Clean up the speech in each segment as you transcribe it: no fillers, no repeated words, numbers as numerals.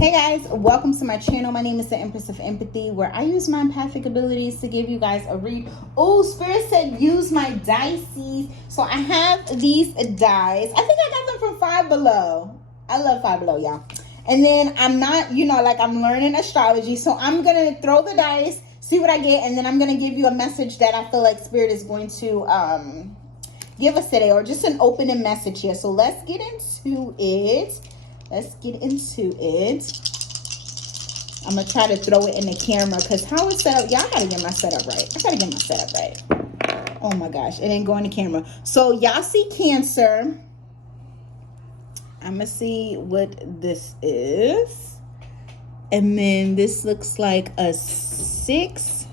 Hey guys, welcome to my channel. My name is the Empress of Empathy, where I use my empathic abilities to give you guys a read. Oh, Spirit said use my dices. So I have these dice. I think I got them from Five Below. I love Five Below, y'all. And then I'm not, I'm learning astrology. So I'm going to throw the dice, see what I get, and then I'm going to give you a message that I feel like Spirit is going to give us today, or just an opening message here. So let's get into it. I'm going to try to throw it in the camera because how it's set up. Y'all got to get my setup right. Oh my gosh. It ain't going to camera. So y'all see Cancer. I'm going to see what this is. And then this looks like a 6.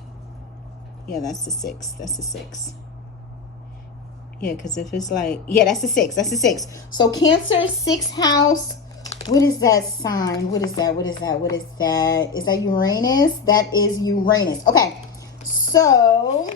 Yeah, that's the 6. Yeah, because if it's like, yeah, that's a 6. So Cancer, 6th house. What is that sign? What is that? Is that Uranus? That is Uranus. Okay. So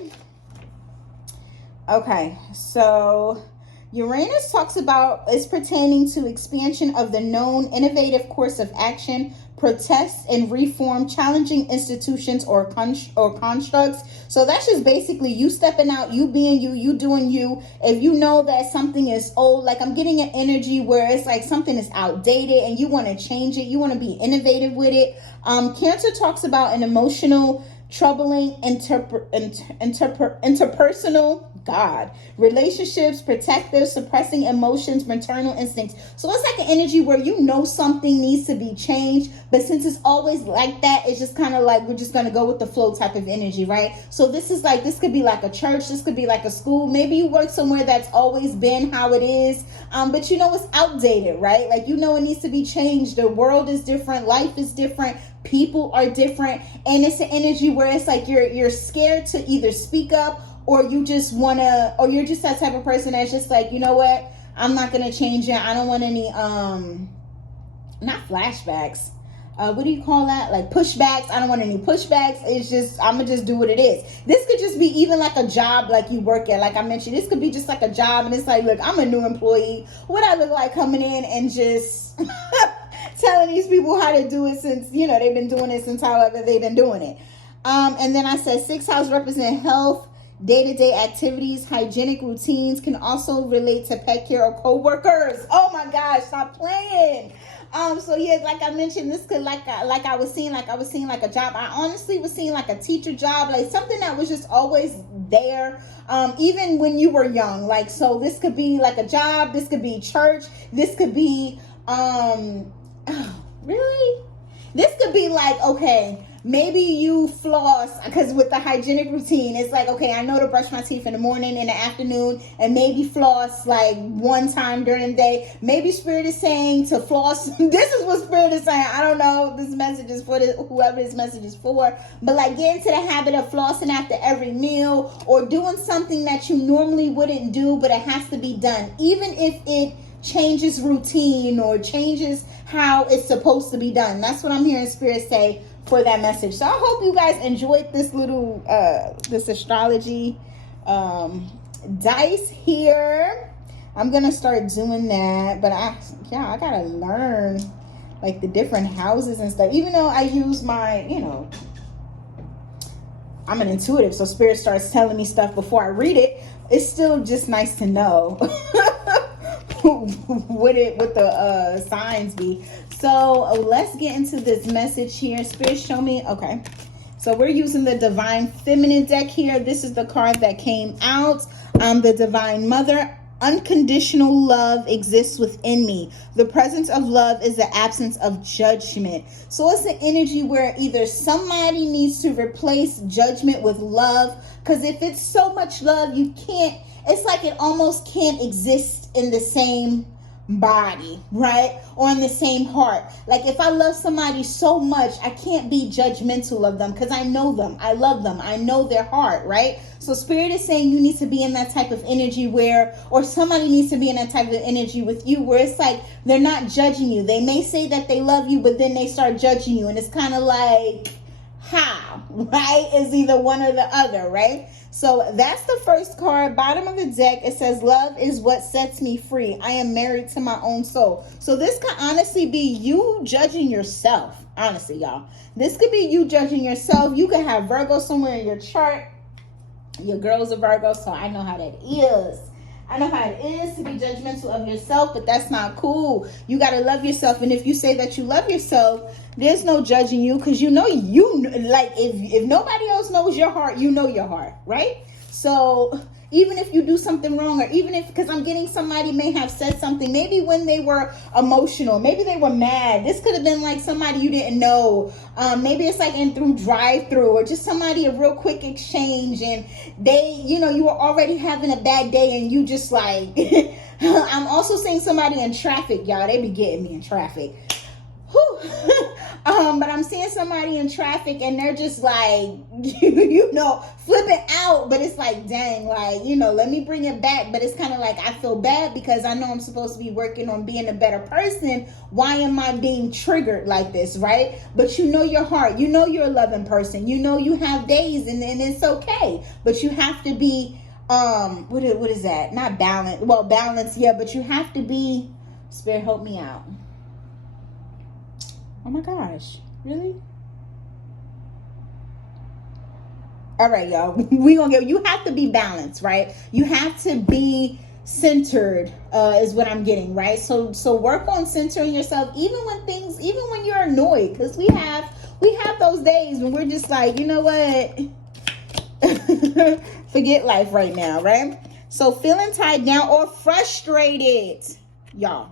Uranus talks about, is pertaining to expansion of the known innovative course of action, protest and reform challenging institutions or constructs. So that's just basically you stepping out, you being you doing you. If you know that something is old, like I'm getting an energy where it's like something is outdated and you want to change it, you want to be innovative with it. Cancer talks about an emotional, troubling, interpersonal relationships, protective, suppressing emotions, maternal instincts. So it's like an energy where you know something needs to be changed, but since it's always like that, it's just kind of like we're just going to go with the flow type of energy, right? So this could be like a church, this could be like a school. Maybe you work somewhere that's always been how it is, but it's outdated, right? Like it needs to be changed. The world is different, life is different, people are different, and it's an energy where it's like you're scared to either speak up, or you just wanna, or you're just that type of person that's just like, you know what, I'm not gonna change it. I don't want any not flashbacks. What do you call that? Like pushbacks. I don't want any pushbacks. It's just, I'm gonna just do what it is. This could just be even like a job like you work at. Like I mentioned, this could be just like a job, and it's like, look, I'm a new employee. What I look like coming in and just telling these people how to do it since, they've been doing it since however they've been doing it. And then I said 6th house represent health, day-to-day activities, hygienic routines, can also relate to pet care or co-workers. Oh my gosh, stop playing. So yeah, like I mentioned, this could like I was seeing like a job. I honestly was seeing like a teacher job, like something that was just always there, even when you were young. Like, so this could be like a job, this could be church, this could be really? This could be like, okay, maybe you floss, because with the hygienic routine, it's like, okay, I know to brush my teeth in the morning, in the afternoon, and maybe floss like one time during the day. Maybe Spirit is saying to floss. This is what Spirit is saying. I don't know. This message is for whoever this message is for. But like get into the habit of flossing after every meal, or doing something that you normally wouldn't do, but it has to be done. Even if it changes routine or changes how it's supposed to be done. That's what I'm hearing Spirit say for that message. So I hope you guys enjoyed this little this astrology dice here. I'm gonna start doing that, but I gotta learn like the different houses and stuff. Even though I use my, I'm an intuitive, so Spirit starts telling me stuff before I read it. It's still just nice to know what the signs be. So let's get into this message here. Spirit, show me. Okay, so we're using the Divine Feminine deck here. This is the card that came out. The Divine Mother. Unconditional love exists within me. The presence of love is the absence of judgment. So it's an energy where either somebody needs to replace judgment with love, because if it's so much love, it's like it almost can't exist in the same body, right? Or in the same heart. Like if I love somebody so much, I can't be judgmental of them because I know them, I love them, I know their heart, right? So Spirit is saying you need to be in that type of energy or somebody needs to be in that type of energy with you, where it's like they're not judging you. They may say that they love you, but then they start judging you, and it's kind of like, how, right? It's either one or the other, right? So that's the first card. Bottom of the deck, it says, love is what sets me free. I am married to my own soul. So this could honestly be you judging yourself. Honestly, y'all. This could be you judging yourself. You could have Virgo somewhere in your chart. Your girl's a Virgo, so I know how that is. I know how it is to be judgmental of yourself, but that's not cool. You got to love yourself. And if you say that you love yourself, there's no judging you, because you know, like, if nobody else knows your heart, you know your heart, right? So even if you do something wrong, or even if, because I'm getting somebody may have said something, maybe when they were emotional, maybe they were mad. This could have been like somebody you didn't know. Maybe it's like in through drive-through, or just somebody, a real quick exchange, and they, you know, you were already having a bad day, and you just like, I'm also seeing somebody in traffic, y'all. They be getting me in traffic. But I'm seeing somebody in traffic, and they're just like, you know, flipping out. But it's like, dang, like, you know, let me bring it back. But it's kind of like, I feel bad because I know I'm supposed to be working on being a better person. Why am I being triggered like this, right? But you know your heart. You know you're a loving person. You know you have days, and it's okay. But you have to be, what is that? Not balance. Well, balance, yeah. But you have to be, Spirit, help me out. Oh my gosh, really? All right, y'all. You have to be balanced, right? You have to be centered, is what I'm getting, right? So work on centering yourself, even when you're annoyed, because we have those days when we're just like, you know what? Forget life right now, right? So feeling tied down or frustrated, y'all.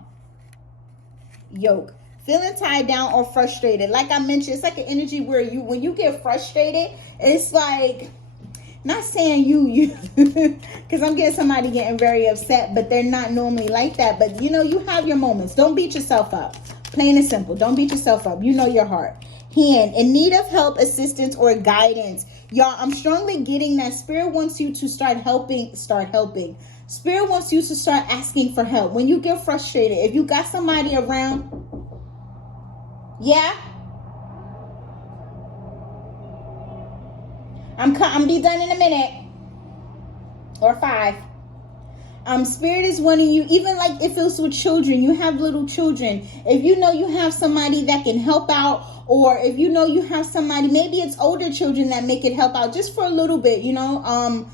Yoke. Feeling tied down or frustrated. Like I mentioned, it's like an energy where when you get frustrated, it's like, not saying you because I'm getting somebody getting very upset, but they're not normally like that. But you know, you have your moments. Don't beat yourself up. Plain and simple. Don't beat yourself up. You know your heart. Hand, in need of help, assistance, or guidance. Y'all, I'm strongly getting that Spirit wants you to start helping. Spirit wants you to start asking for help. When you get frustrated, if you got somebody around, yeah, I'm be done in a minute or 5. Spirit is wanting you, even like if it's with children, you have little children. If you know you have somebody that can help out, or if you know you have somebody, maybe it's older children that make it help out just for a little bit, you know,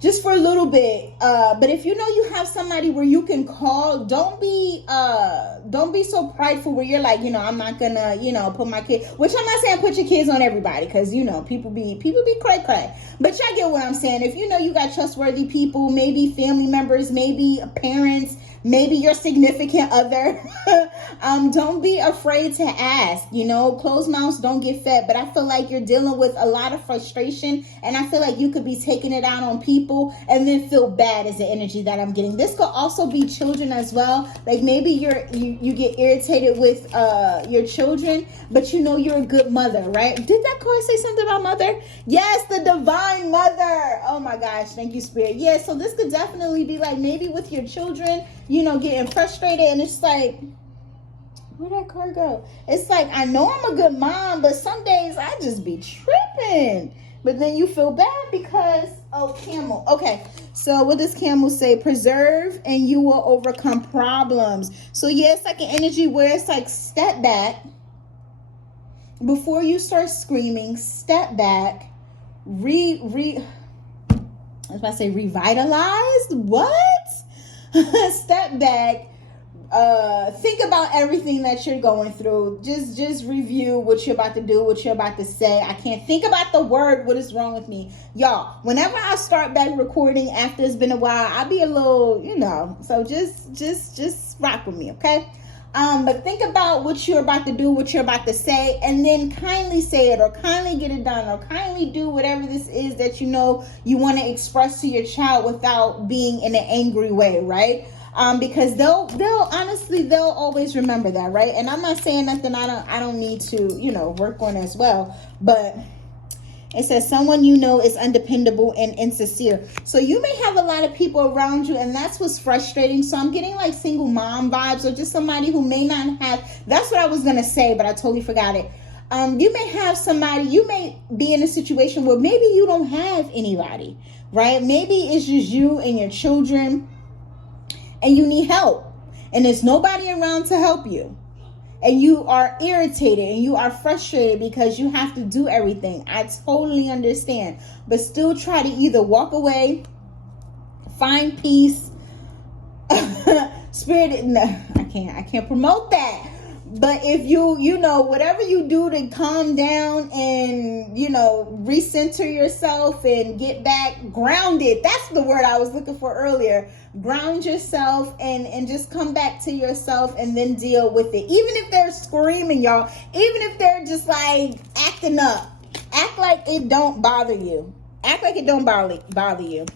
just for a little bit. But if you know you have somebody where you can call, don't be so prideful where you're like, you know, I'm not gonna, you know, put my kid, which I'm not saying put your kids on everybody, because you know, people be cray. But y'all get what I'm saying. If you know you got trustworthy people, maybe family members, maybe parents, maybe your significant other, don't be afraid to ask. You know, closed mouths don't get fed. But I feel like you're dealing with a lot of frustration, and I feel like you could be taking it out on people and then feel bad is the energy that I'm getting. This could also be children as well. Like maybe you get irritated with your children, but you know you're a good mother, right? Did that card say something about mother? Yes, the divine mother. Oh my gosh, thank you, Spirit. Yeah, so this could definitely be like maybe with your children, you know, getting frustrated, and it's like, where'd that card go? It's like, I know I'm a good mom, but some days I just be tripping. But then you feel bad because, oh, camel. Okay, so what does camel say? Preserve and you will overcome problems. So yeah, it's like an energy where it's like, step back. Before you start screaming, step back. I was about to say revitalized? What? Step back. Think about everything that you're going through. Just review what you're about to do, what you're about to say. I can't think about the word. What is wrong with me? Y'all, whenever I start back recording after it's been a while, I'll be a little, you know, so just rock with me, okay? But think about what you're about to do, what you're about to say, and then kindly say it, or kindly get it done, or kindly do whatever this is that you know you want to express to your child without being in an angry way, right? Because they'll always remember that, right? And I'm not saying nothing I don't need to, you know, work on as well, but it says someone you know is undependable and insincere. So you may have a lot of people around you, and that's what's frustrating. So I'm getting like single mom vibes, or just somebody who may not have, that's what I was going to say, but I totally forgot it. You may have somebody, you may be in a situation where maybe you don't have anybody, right? Maybe it's just you and your children and you need help and there's nobody around to help you. And you are irritated and you are frustrated because you have to do everything. I totally understand. But still try to either walk away, find peace. Spirit, no, I can't promote that. But if you know, whatever you do to calm down and, recenter yourself and get back grounded. That's the word I was looking for earlier. Ground yourself and just come back to yourself and then deal with it. Even if they're screaming, y'all, even if they're just like acting up, act like it don't bother you. Act like it don't bother you.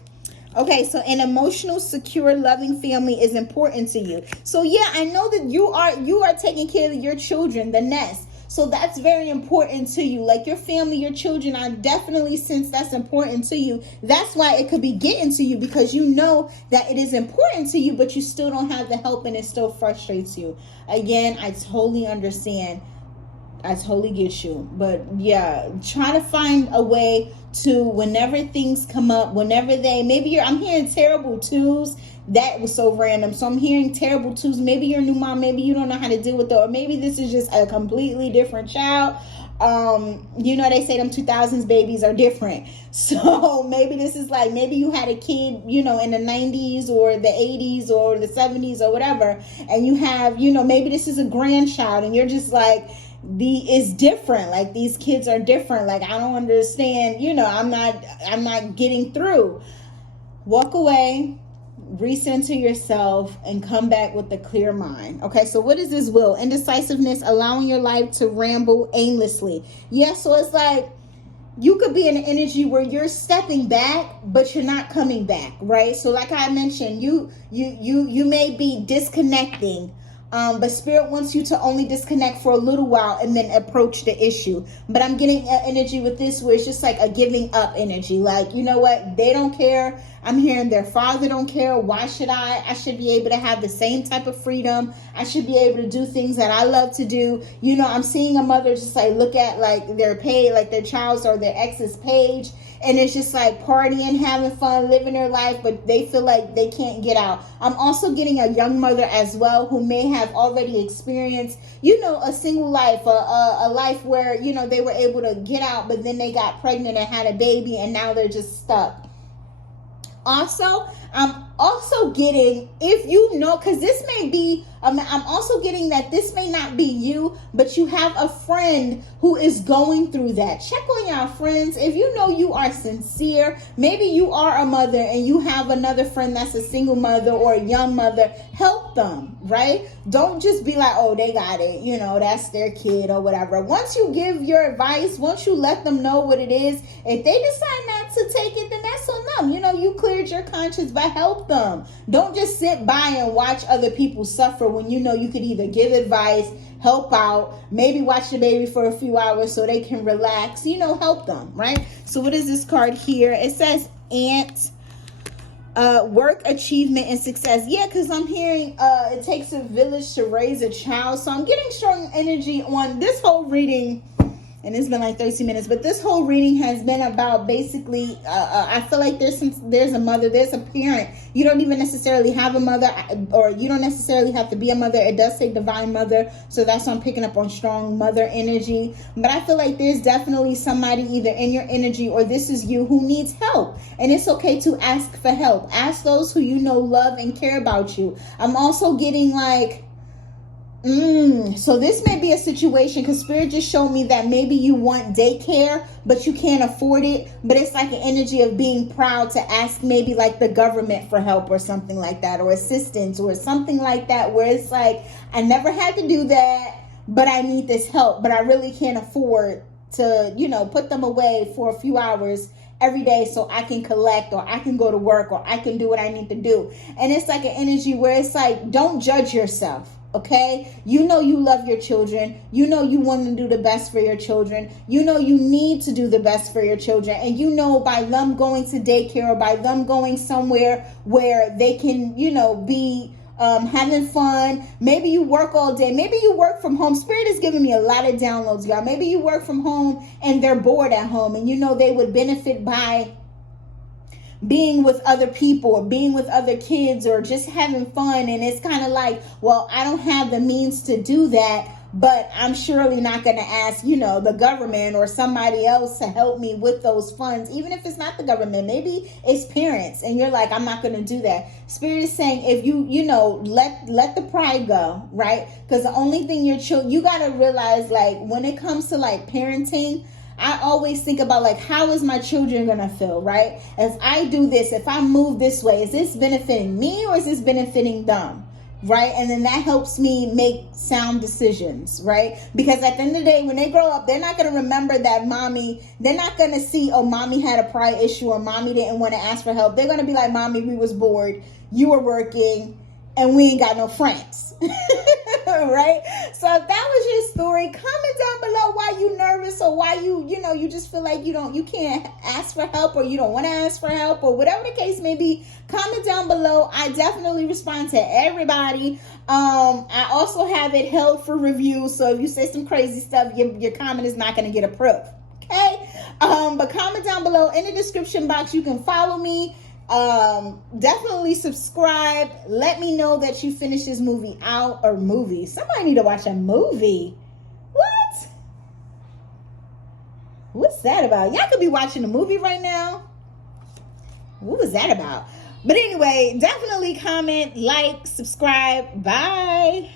Okay, so an emotional, secure, loving family is important to you. So yeah, I know that you are taking care of your children, the nest. So that's very important to you. Like your family, your children, I definitely sense that's important to you. That's why it could be getting to you, because you know that it is important to you, but you still don't have the help and it still frustrates you. Again, I totally understand. I totally get you. But yeah, try to find a way to, whenever things come up, I'm hearing terrible twos. That was so random. So I'm hearing terrible twos. Maybe you're a new mom. Maybe you don't know how to deal with it. Or maybe this is just a completely different child. They say them 2000s babies are different. So maybe this is like, maybe you had a kid, in the 90s or the 80s or the 70s or whatever. And you have, maybe this is a grandchild and you're just like, it's different. Like these kids are different. Like I don't understand. I'm not getting through. Walk away, recenter yourself, and come back with a clear mind. Okay, so what is this will? Indecisiveness, allowing your life to ramble aimlessly. Yeah, so it's like you could be in an energy where you're stepping back, but you're not coming back, right? So like I mentioned, you may be disconnecting. But Spirit wants you to only disconnect for a little while and then approach the issue. But I'm getting an energy with this where it's just like a giving up energy. Like, you know what? They don't care. I'm hearing their father don't care. Why should I? I should be able to have the same type of freedom. I should be able to do things that I love to do. I'm seeing a mother just like look at like their page, like their child's or their ex's page. And it's just like partying, having fun, living their life, but they feel like they can't get out. I'm also getting a young mother as well who may have already experienced, a single life, a life where, they were able to get out, but then they got pregnant and had a baby and now they're just stuck. Also, I'm also getting, because this may be, I'm also getting that this may not be you, but you have a friend who is going through that. Check on your friends. If you know you are sincere, maybe you are a mother and you have another friend that's a single mother or a young mother, help them, right? Don't just be like, oh, they got it, that's their kid or whatever. Once you give your advice, once you let them know what it is, if they decide not to take it, then that's on them. You cleared your conscience, but help them. Don't just sit by and watch other people suffer when you could either give advice, help out, maybe watch the baby for a few hours so they can relax, help them, right? So what is this card here? It says Ant, work, achievement, and success. Yeah, because I'm hearing it takes a village to raise a child. So I'm getting strong energy on this whole reading. And it's been like 30 minutes, but this whole reading has been about basically, I feel like there's a mother, there's a parent. You don't even necessarily have a mother, or you don't necessarily have to be a mother. It does say divine mother, so that's why I'm picking up on strong mother energy. But I feel like there's definitely somebody either in your energy or this is you who needs help. And it's okay to ask for help. Ask those who love and care about you. I'm also getting like, so this may be a situation, because Spirit just showed me that maybe you want daycare, but you can't afford it. But it's like an energy of being proud to ask maybe like the government for help or something like that, or assistance or something like that, where it's like, I never had to do that, but I need this help, but I really can't afford to, put them away for a few hours every day so I can collect, or I can go to work, or I can do what I need to do. And it's like an energy where it's like, don't judge yourself. Okay, you love your children. You want to do the best for your children. You need to do the best for your children. And by them going to daycare or by them going somewhere where they can, be having fun. Maybe you work all day. Maybe you work from home. Spirit is giving me a lot of downloads, y'all. Maybe you work from home and they're bored at home, and you know they would benefit by being with other people or being with other kids or just having fun. And it's kind of like, well, I don't have the means to do that, but I'm surely not going to ask, the government or somebody else to help me with those funds. Even if it's not the government, maybe it's parents, and you're like, I'm not going to do that. Spirit is saying, if you let the pride go, right? Because the only thing you got to realize, like, when it comes to like parenting, I always think about, like, how is my children going to feel, right? As I do this, if I move this way, is this benefiting me or is this benefiting them, right? And then that helps me make sound decisions, right? Because at the end of the day, when they grow up, they're not going to remember that they're not going to see, oh, mommy had a pride issue or mommy didn't want to ask for help. They're going to be like, mommy, we was bored, you were working, and we ain't got no friends. Right? So if that was your story, comment down below why you nervous, or why you just feel like you can't ask for help, or you don't want to ask for help, or whatever the case may be. Comment down below. I definitely respond to everybody. I also have it held for review, so if you say some crazy stuff, your comment is not going to get approved. Okay? But comment down below in the description box. You can follow me. Definitely subscribe. Let me know that you finished this movie out, or movie. Somebody need to watch a movie. What? What's that about? Y'all could be watching a movie right now. What was that about? But anyway, definitely comment, like, subscribe. Bye.